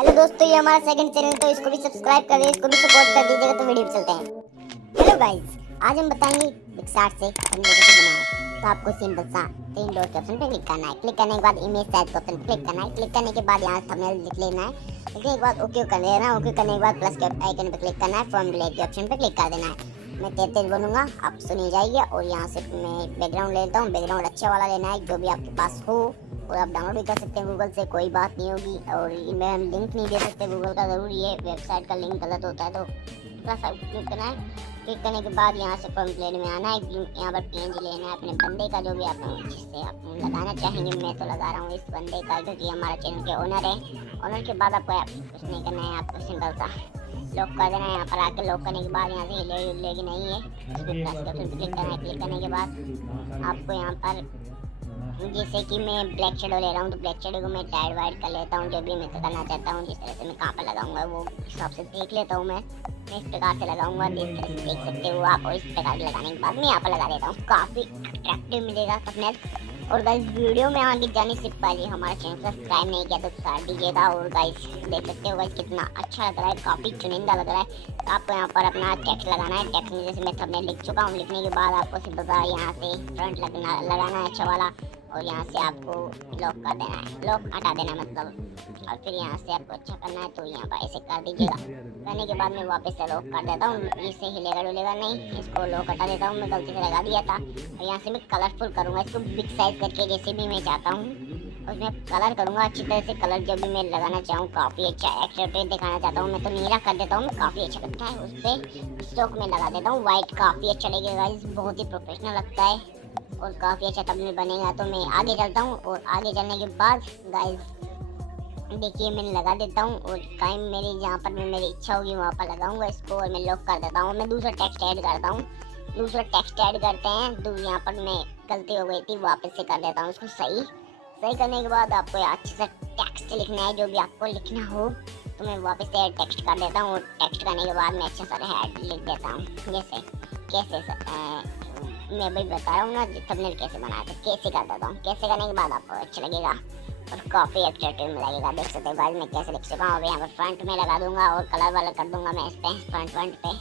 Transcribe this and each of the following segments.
Hello दोस्तों, ये हमारा सेकंड चैनल तो इसको भी सब्सक्राइब कर दीजिए, इसको भी सपोर्ट कर दीजिएगा। तो वीडियो पे चलते हैं। हेलो गाइस, आज हम बताएंगे पिक्सार्ट से थंबनेल कैसे बनाएं। तो आपको सिंपल सा तीन डॉट के ऑप्शन पे क्लिक करना है। क्लिक करने के बाद इमेज साइज के ऑप्शन पे क्लिक करना है। क्लिक करने के बाद यहाँ थंबनेल लिख लेना है। लिखने के बाद ओके कर देना है। ओके करने के बाद प्लस के आइकन पे क्लिक करना है। फ्रॉम डिलीट के ऑप्शन पे क्लिक कर देना है। मैं तेज बनूंगा, आप सुनी जाइए। और यहाँ से मैं बैकग्राउंड लेता हूँ। बैकग्राउंड अच्छा वाला लेना है जो भी आपके पास हो, और आप डाउनलोड भी कर सकते हैं गूगल से, कोई बात नहीं होगी। और इनमें हम लिंक नहीं दे सकते गूगल का, ज़रूर ये वेबसाइट का लिंक गलत होता है। तो थोड़ा सा क्लिक करना है। क्लिक करने के बाद यहाँ से कंप्लेन में आना है। यहाँ पर पीएनजी लेना है अपने बंदे का, जो भी आप जिससे आप लगाना चाहेंगे। मैं तो लगा रहा हूँ इस बंदे का क्योंकि हमारा चैनल के ओनर है। ओनर के बाद आपको कुछ नहीं करना है, आपको सिंपल सा लॉक कर देना है। यहाँ पर आके लॉक करने के बाद यहाँ से हिलेगी नहीं है, इस पर प्लस के ऑप्शन पर क्लिक करना है। क्लिक करने के बाद आपको यहाँ पर, जैसे कि मैं ब्लैक शेडो ले रहा हूँ तो ब्लैक शेडो को मैं टाइड वाइड कर लेता हूँ। जो भी मैं करना चाहता हूँ, जिस तरह से मैं कहाँ पर लगाऊंगा वो हिसाब से देख लेता हूँ। मैं इस प्रकार से लगाऊंगा, इस तरह से देख सकते हो आप। और इस प्रकार से लगाने के बाद मैं यहाँ पर लगा देता हूँ, काफ़ी अट्रैक्टिव मिलेगा थंबनेल। और गाइस, वीडियो में आगे जाने से पहले हमारा चैनल सब्सक्राइब नहीं किया तो कर दीजिएगा। और गाइस देख सकते हो गाइस कितना अच्छा लग रहा है, काफ़ी चुनिंदा लग रहा है। तो आपको यहाँ पर अपना टेक्स्ट लगाना है। टेक्स्ट में जैसे मैं थंबनेल लिख चुका हूँ, लिखने के बाद आपको सिर्फ यहाँ से फ्रंट लगाना है अच्छा वाला। और यहाँ से आपको लॉक कर देना है, लॉक हटा देना है मतलब। और फिर यहाँ से आपको अच्छा करना है तो यहाँ पर ऐसे कर दीजिएगा। करने के बाद मैं वापस से लॉक कर देता हूँ, इससे हिलेगा डुलेगा नहीं। इसको लॉक हटा देता हूँ, मैं गलती से लगा दिया था। और यहाँ से मैं कलरफुल करूँगा इसको, बिग साइज करके जैसे भी मैं चाहता हूँ। उसमें कलर करूँगा अच्छी तरह से। कलर जब भी मैं लगाना चाहूँ, काफ़ी अच्छा एक्सेप्टेड दिखाना चाहता हूँ मैं तो नीला कर देता हूँ। मैं काफ़ी अच्छा लगता है, उस पर स्टॉक में लगा देता हूँ वाइट, काफ़ी अच्छा लगेगा। बहुत ही प्रोफेशनल लगता है और काफ़ी अच्छा थंबनेल बनेगा। तो मैं आगे चलता हूँ, और आगे चलने के बाद गाइस देखिए मैंने लगा देता हूँ। और टाइम मेरी जहाँ पर मैं मेरी इच्छा होगी वहाँ पर लगाऊंगा इसको, और मैं लॉक कर देता हूँ। मैं दूसरा टेक्स्ट ऐड करता हूँ, दूसरा टेक्स्ट ऐड करते हैं। तो यहाँ पर मैं गलती हो गई थी, वापस से कर देता हूँ इसको सही। सही करने के बाद आपको अच्छे से टेक्स्ट लिखना है, जो भी आपको लिखना हो। तो मैं वापस से टेक्स्ट कर देता हूँ। टेक्स्ट करने के बाद मैं अच्छा सा हेड लिख देता हूँ। जैसे कैसे मैं भाई बता रहा हूँ ना थंबनेल कैसे बनाया, तो कैसे कर देता हूँ। कैसे करने के बाद आपको अच्छा लगेगा और काफ़ी अट्रैक्टिव में लगेगा। देख सकते हो गाइस मैं कैसे लिख चुका हूँ। अब यहाँ पर फ्रंट में लगा दूंगा और कलर वाला कर दूंगा मैं इस पे फ्रंट पे।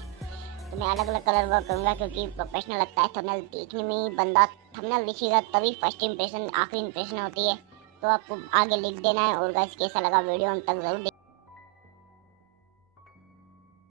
तो मैं अलग अलग कलर वर्क करूँगा क्योंकि प्रोफेशनल लगता है थंबनेल देखने में ही। बंदा थंबनेल लिखेगा तभी फर्स्ट इंप्रेशन आखिरी इंप्रेशन होती है। तो आपको आगे लिख देना है। और गाइस कैसा लगा वीडियो, उन तक जरूर